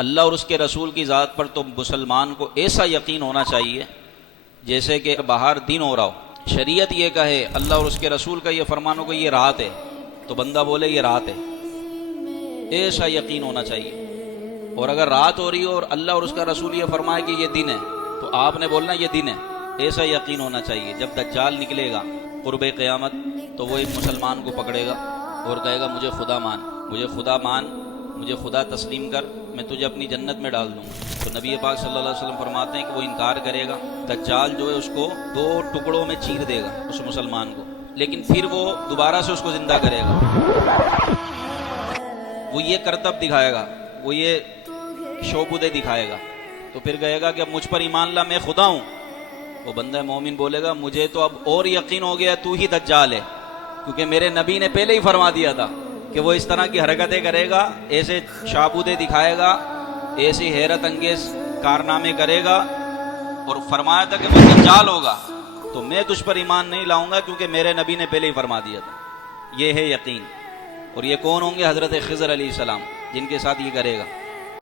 اللہ اور اس کے رسول کی ذات پر تو مسلمان کو ایسا یقین ہونا چاہیے جیسے کہ باہر دن ہو رہا ہو، شریعت یہ کہے، اللہ اور اس کے رسول کا یہ فرمان ہو کہ یہ رات ہے، تو بندہ بولے یہ رات ہے، ایسا یقین ہونا چاہیے۔ اور اگر رات ہو رہی ہو اور اللہ اور اس کا رسول یہ فرمائے کہ یہ دن ہے، تو آپ نے بولنا یہ دن ہے، ایسا یقین ہونا چاہیے۔ جب دجال نکلے گا قرب قیامت تو وہ ایک مسلمان کو پکڑے گا اور کہے گا مجھے خدا مان، مجھے خدا مان، مجھے خدا تسلیم کر، میں تجھے اپنی جنت میں ڈال دوں گا۔ تو نبی پاک صلی اللہ علیہ وسلم فرماتے ہیں کہ وہ انکار کرے گا، دجال جو ہے اس کو 2 ٹکڑوں میں چیر دے گا اس مسلمان کو، لیکن پھر وہ دوبارہ سے اس کو زندہ کرے گا، وہ یہ کرتب دکھائے گا، وہ یہ شعبدے دکھائے گا، تو پھر کہے گا کہ اب مجھ پر ایمان لا، میں خدا ہوں۔ وہ بندہ مومن بولے گا مجھے تو اب اور یقین ہو گیا تو ہی دجال ہے، کیونکہ میرے نبی نے پہلے ہی فرما دیا تھا کہ وہ اس طرح کی حرکتیں کرے گا، ایسے شعبدے دکھائے گا، ایسی حیرت انگیز کارنامے کرے گا، اور فرمایا تھا کہ وہ دجال ہوگا، تو میں تجھ پر ایمان نہیں لاؤں گا کیونکہ میرے نبی نے پہلے ہی فرما دیا تھا۔ یہ ہے یقین۔ اور یہ کون ہوں گے؟ حضرت خضر علیہ السلام، جن کے ساتھ یہ کرے گا۔